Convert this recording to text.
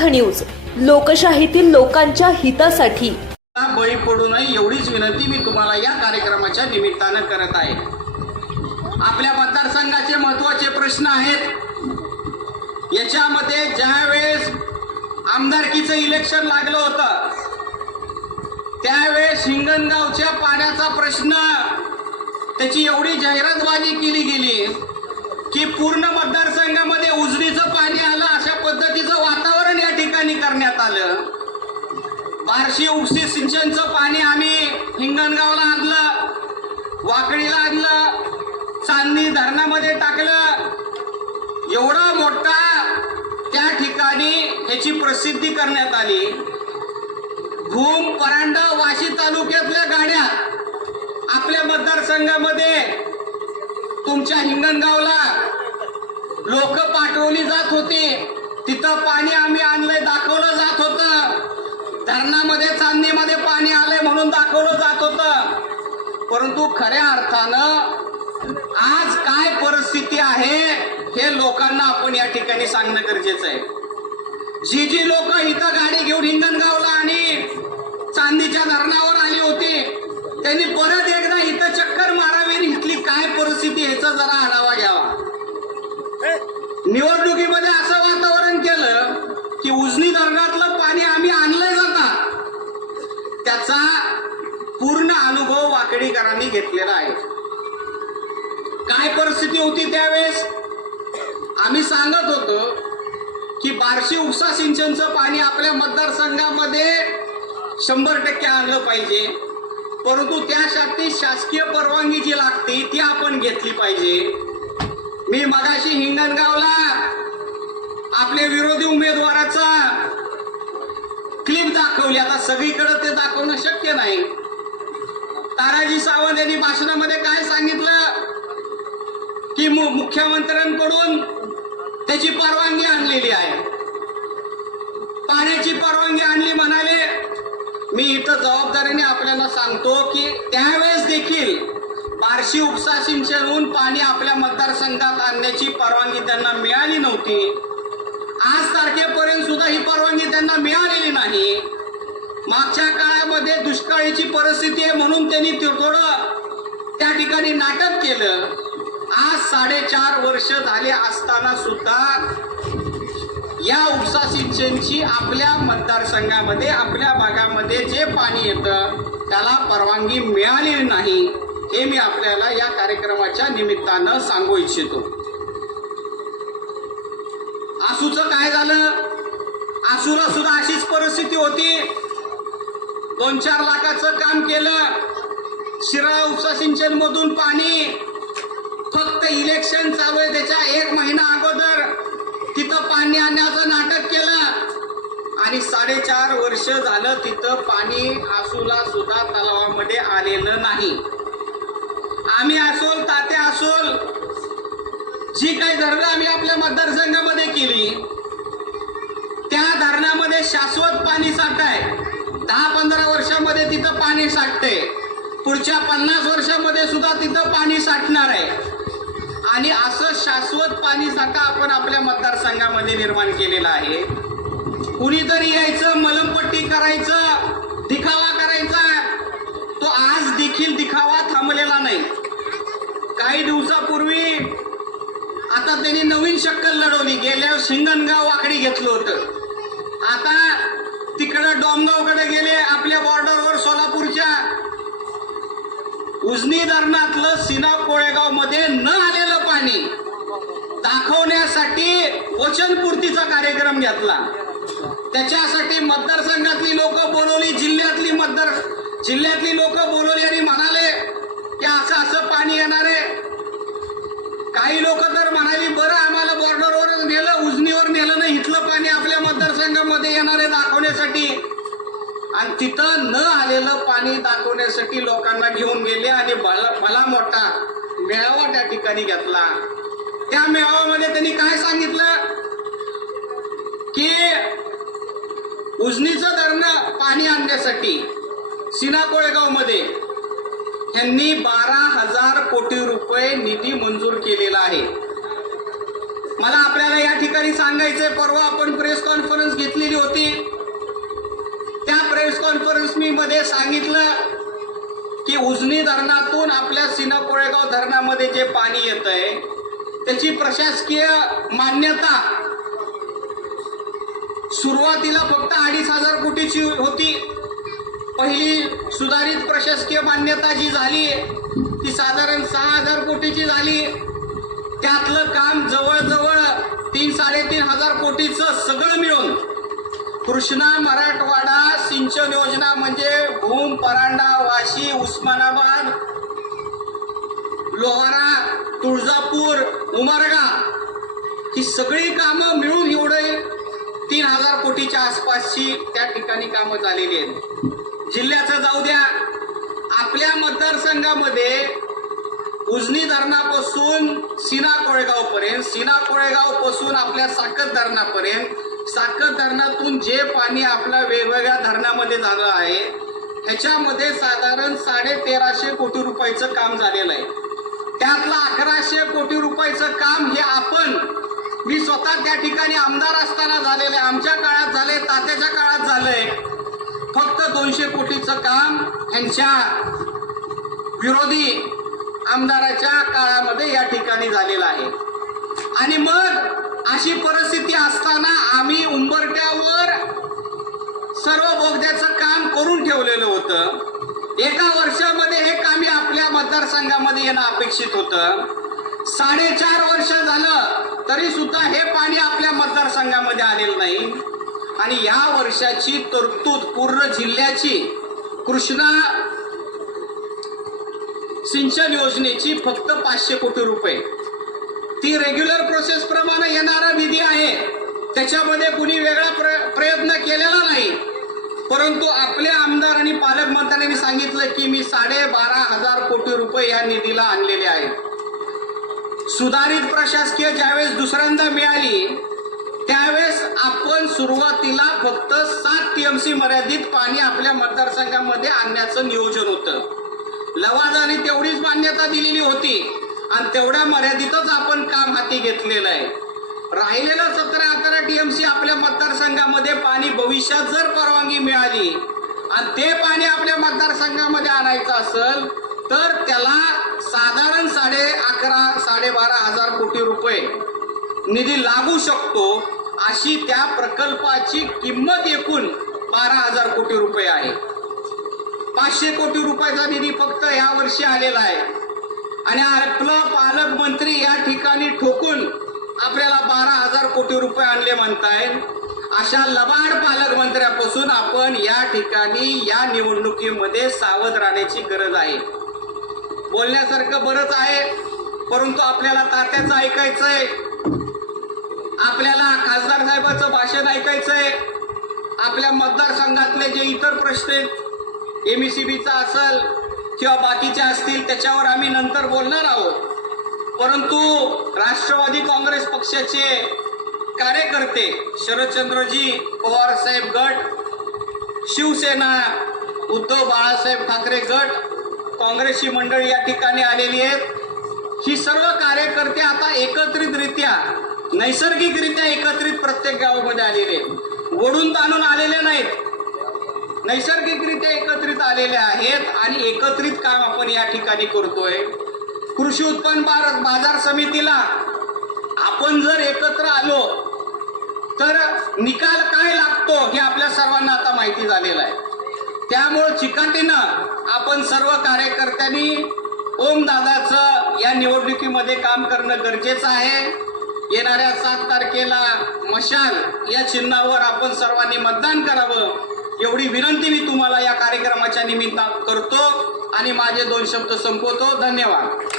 समर्थ news लोकशाहीतील लोकांच्या हितासाठी. बळी पडू नये एवढीच विनंती मी तुम्हाला या कार्यक्रमाच्या निमित्तानं करत आहे. आपल्या मतदारसंघाचे महत्त्वाचे प्रश्न आहेत. याच्यामध्ये ज्यावेळेस आमदारकीचं इलेक्शन लागलं होतं त्यावेळेस हिंगणगावच्या पाण्याचा प्रश्न त्याची एवढी जाहिरातबाजी केली गेली की पूर्ण मतदारसंघामध्ये उजनीचं पाणी आलं. ठिकाणी करण्यात आलं. बार्शी उपसी सिंचनचं पाणी आम्ही हिंगणगावला आणलं वाकडीला आणलं चांदणी धरणामध्ये टाकलं. एवढा मोठा त्या ठिकाणी याची प्रसिद्धी करण्यात आली. भूम परांडा वाशी तालुक्यातल्या गाड्या आपल्या मतदारसंघामध्ये तुमच्या हिंगणगावला लोक पाठवली जात होती. तिथं पाणी आम्ही आणलंय दाखवलं जात होतं. धरणामध्ये चांदणीमध्ये पाणी आलंय म्हणून दाखवलं जात होतं. परंतु खऱ्या अर्थानं आज काय परिस्थिती आहे हे लोकांना आपण या ठिकाणी सांगणं गरजेचं आहे. जी जी लोक इथं गाडी घेऊन हिंगणगावला आणि चांदीच्या धरणावर आली होती त्यांनी परत एकदा इथं चक्कर मारावी इथली काय परिस्थिती याचा जरा आढावा घ्यावा. निवडणुकीमध्ये घेतलेला आहे. काय परिस्थिती होती त्यावेळेस? आम्ही सांगत होतो की बार्शी उपसा सिंचनचं पाणी आपल्या मतदारसंघामध्ये शंभर टक्के आणलं पाहिजे. परंतु त्यासाठी शासकीय परवानगी जी लागते ती आपण घेतली पाहिजे. मी मगाशी हिंगणगावला आपल्या विरोधी उमेदवाराचा क्लिप दाखवली. आता सगळीकडे ते दाखवणं शक्य नाही. ताराजी सावंत यांनी भाषणामध्ये काय सांगितलं? की मु- मुख्यमंत्र्यांकडून त्याची परवानगी आणलेली आहे. पाण्याची परवानगी आणली म्हणाले. मी इथं जबाबदारीने आपल्याला सांगतो की त्यावेळेस देखील बार्शी उपसा सिंचनहून पाणी आपल्या मतदारसंघात आणण्याची परवानगी त्यांना मिळाली नव्हती. आज तारखेपर्यंत सुद्धा ही परवानगी त्यांना मिळालेली नाही. मागच्या काळामध्ये दुष्काळीची परिस्थिती आहे म्हणून त्यांनी थोडं त्या ठिकाणी नाटक केलं. आज साडेचार वर्ष झाले असताना सुद्धा या उपसा सिंचनची आपल्या मतदारसंघामध्ये आपल्या भागामध्ये जे पाणी येतं त्याला परवानगी मिळालेली नाही हे मी आपल्याला या कार्यक्रमाच्या निमित्तानं सांगू इच्छितो. आसूचं काय झालं? आसूला सुद्धा अशीच परिस्थिती होती. दोन चार लाखाचं काम केलं. शिरा उपसा सिंचन मधून पाणी. फक्त इलेक्शन चालू आहे त्याच्या एक महिना अगोदर तिथं पाणी आणण्याचं नाटक केलं. आणि साडेचार वर्ष झालं तिथं पाणी आसूला सुद्धा तलावामध्ये आलेलं नाही. आम्ही असोल ताते असोल जी काही धरणं आम्ही आपल्या मतदारसंघामध्ये केली त्या धरणामध्ये शाश्वत पाणी साठा आहे. दहा पंधरा वर्षामध्ये तिथं पाणी साठते पुढच्या पन्नास वर्षामध्ये सुद्धा तिथं पाणी साठणार आहे. आणि असं शाश्वत पाणी साठा आपण आपल्या मतदारसंघामध्ये निर्माण केलेला आहे. कुणीतरी यायचं मलमपट्टी करायचं दिखावा करायचा. तो आज देखील दिखावा थांबलेला नाही. काही दिवसापूर्वी आता त्यांनी नवीन शक्कल लढवली. गेल्या शिंगणगाव वाकडी घेतलं होतं. आता तिकडं डोमगावकडे गेले आपल्या बॉर्डरवर सोलापूरच्या उजनी धरणातलं सिना कोळेगावमध्ये न आलेलं पाणी दाखवण्यासाठी वचनपूर्तीचा कार्यक्रम घेतला. त्याच्यासाठी मतदारसंघातली लोक बोलवली जिल्ह्यातली मतदार जिल्ह्यातली लोक बोलवली आणि म्हणाले की असं असं आणि तिथं न आलेलं पाणी दाखवण्यासाठी लोकांना घेऊन गेले आणि भला भला मोठा मेळावा त्या ठिकाणी घेतला. त्या मेळाव्यामध्ये त्यांनी काय सांगितलं? की उजनीचं धरणं पाणी आणण्यासाठी सिना कोळेगावमध्ये बारा हजार कोटी रुपये निधी मंजूर केलेला आहे. मला आपल्याला या ठिकाणी सांगायचंय परवा आपण प्रेस कॉन्फरन्स घेतलेली होती. प्रेस कॉन्फरन्स मी मध्ये सांगितलं की उजनी धरणातून आपल्या सिना कोळेगाव धरणामध्ये जे पाणी येत आहे त्याची प्रशासकीय मान्यता सुरुवातीला फक्त अडीच हजार कोटीची होती. पहिली सुधारित प्रशासकीय मान्यता जी झाली ती साधारण सहा हजार कोटीची झाली. त्यातलं काम जवळजवळ तीन साडेतीन हजार कोटीचं सगळं मिळून कृष्णा मराठवाडा सिंचन योजना म्हणजे भूम परांडा वाशी उस्मानाबाद लोहारा तुळजापूर उमरगा ही सगळी कामं मिळून एवढे तीन हजार कोटीच्या आसपासची त्या ठिकाणी कामं झालेली आहेत. जिल्ह्याचं जाऊ द्या आपल्या मतदारसंघामध्ये उजनी धरणापासून सिना कोळेगावपर्यंत सिना कोळेगावपासून आपल्या साकत धरणापर्यंत साखर धरणातून जे पाणी आपल्या वेगवेगळ्या धरणामध्ये झालं आहे ह्याच्यामध्ये साधारण साडे तेराशे कोटी रुपयाचं काम झालेलं आहे. त्यातलं अकराशे कोटी रुपयाचं काम हे आपण मी स्वतः त्या ठिकाणी आमदार असताना झालेलं आहे आमच्या काळात झाले तात्याच्या काळात झालंय. फक्त दोनशे कोटीचं काम ह्यांच्या विरोधी आमदाराच्या काळामध्ये या ठिकाणी झालेलं आहे. आणि मग अशी परिस्थिती असताना आम्ही उंबरट्यावर सर्व बोगद्याचं काम करून ठेवलेलं होतं. एका वर्षामध्ये हे कामी आपल्या मतदारसंघामध्ये येणं अपेक्षित होतं. साडेचार वर्ष झालं तरी सुद्धा हे पाणी आपल्या मतदारसंघामध्ये आलेलं नाही. आणि या वर्षाची तरतूद पूर्ण जिल्ह्याची कृष्णा सिंचन योजनेची फक्त पाचशे कोटी रुपये. ती रेग्युलर प्रोसेस प्रमाणे येणारा निधी आहे. त्याच्यामध्ये कुणी वेगळा प्र प्रयत्न केलेला नाही. परंतु आपले आमदार आणि पालकमंत्र्यांनी सांगितलं की मी साडेबारा हजार कोटी रुपये या निधीला आणलेले आहेत. सुधारित प्रशासकीय ज्यावेळेस दुसऱ्यांदा मिळाली त्यावेळेस आपण सुरुवातीला फक्त सात टीएमसी मर्यादित पाणी आपल्या मतदारसंघामध्ये आणण्याचं नियोजन होतं. लवादाने तेवढीच मान्यता दिलेली होती आणि तेवढ्या मर्यादितच आपण काम हाती घेतलेलं आहे. राहिलेलं सतरा अकरा टीएमसी आपल्या मतदारसंघामध्ये पाणी भविष्यात जर परवानगी मिळाली आणि ते पाणी आपल्या मतदारसंघामध्ये आणायचं असेल तर त्याला साधारण साडे अकरा साडेबारा हजार कोटी रुपये निधी लागू शकतो अशी त्या प्रकल्पाची किंमत एकूण बारा हजार कोटी रुपये आहे. पाचशे कोटी रुपयाचा निधी फक्त या वर्षी आलेला आहे. आणि आपलं पालकमंत्री या ठिकाणी ठोक आपल्याला बारा हजार कोटी रुपये आणले म्हणताय. अशा लबाड पालकमंत्र्यापासून आपण या ठिकाणी या निवडणुकीमध्ये सावध राहण्याची गरज आहे. बोलण्यासारखं बरंच आहे परंतु आपल्याला तात्याचं ऐकायचंय. आपल्याला खासदार साहेबाचं भाषण ऐकायचंय. आपल्या मतदारसंघातले जे इतर प्रश्न आहेत एम सी बीचा असेल किंवा बाकीचे असतील त्याच्यावर आम्ही नंतर बोलणार आहोत. परंतु राष्ट्रवादी काँग्रेस पक्षाचे कार्यकर्ते शरदचंद्रजी पवार साहेब गट शिवसेना उद्धव बाळासाहेब ठाकरे गट काँग्रेसची मंडळी या ठिकाणी आलेली आहेत. ही सर्व कार्यकर्ते आता एकत्रितरित्या नैसर्गिकरित्या एकत्रित प्रत्येक गावामध्ये आलेले आहेत. ओढून ताणून आलेले नाहीत. नैसर्गिकरित्या एकत्रित आलेले आहेत आणि एकत्रित काम आपण या ठिकाणी करतोय. कृषी उत्पन्न भारत बाजार समितीला आपण जर एकत्र आलो तर निकाल काय लागतो हे आपल्या सर्वांना आता माहिती झालेलं आहे. त्यामुळं चिकाटीनं आपण सर्व कार्यकर्त्यांनी ओमदादाचं या निवडणुकीमध्ये काम करणं गरजेचं आहे. येणाऱ्या सात तारखेला मशाल या चिन्हावर आपण सर्वांनी मतदान करावं एवढी विनंती मी तुम्हाला या कार्यक्रमाच्या निमित्तात करतो आणि माझे दोन शब्द संपवतो. धन्यवाद.